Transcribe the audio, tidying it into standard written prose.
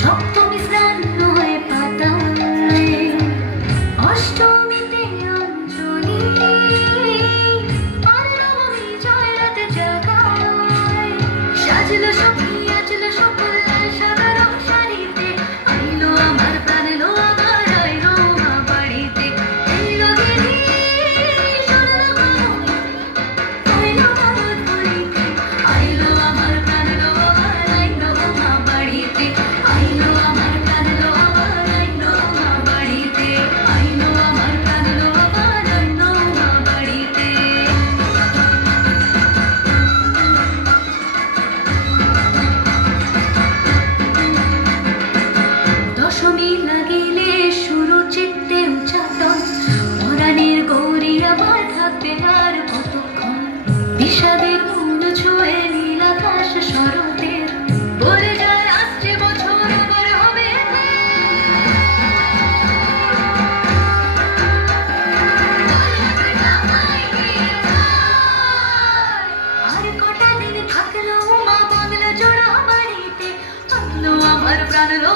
সপ্তমী স্নান নয় পাতায়, অষ্টমীতে অঞ্জলি, আর নবমী জয়রাত জাগায়। সাজলো সখী আজলো সকল সাদা রং শাড়িতে, আইলো আমার প্রাণ লো আমার আইলো মা বাড়িতে। এলো গিরি শুনলো কামড়িতে, আইলো আমার বাড়িতে, আইলো আমার প্রাণ লো আমার আইলো মা বাড়িতে। আইলো আমার প্রাণ লো আমার আইলো মা বাড়িতে, আইলো আমার প্রাণ লো আমার আইলো মা বাড়িতে। দশমী লাগিলে শুরু চিত্তে উচ্চাটন, পরাণের গৌরী আবার থাকবে আর কতক্ষণ। বিষাদের মূল ছুঁয়ে নীল আকাশ শরতের, বলে যায় আসছে বছর আবার হবে আর কটা দিন থাকলো মা বাংলা জোড়া বাড়িতে, আনলো আমার প্রাণ লো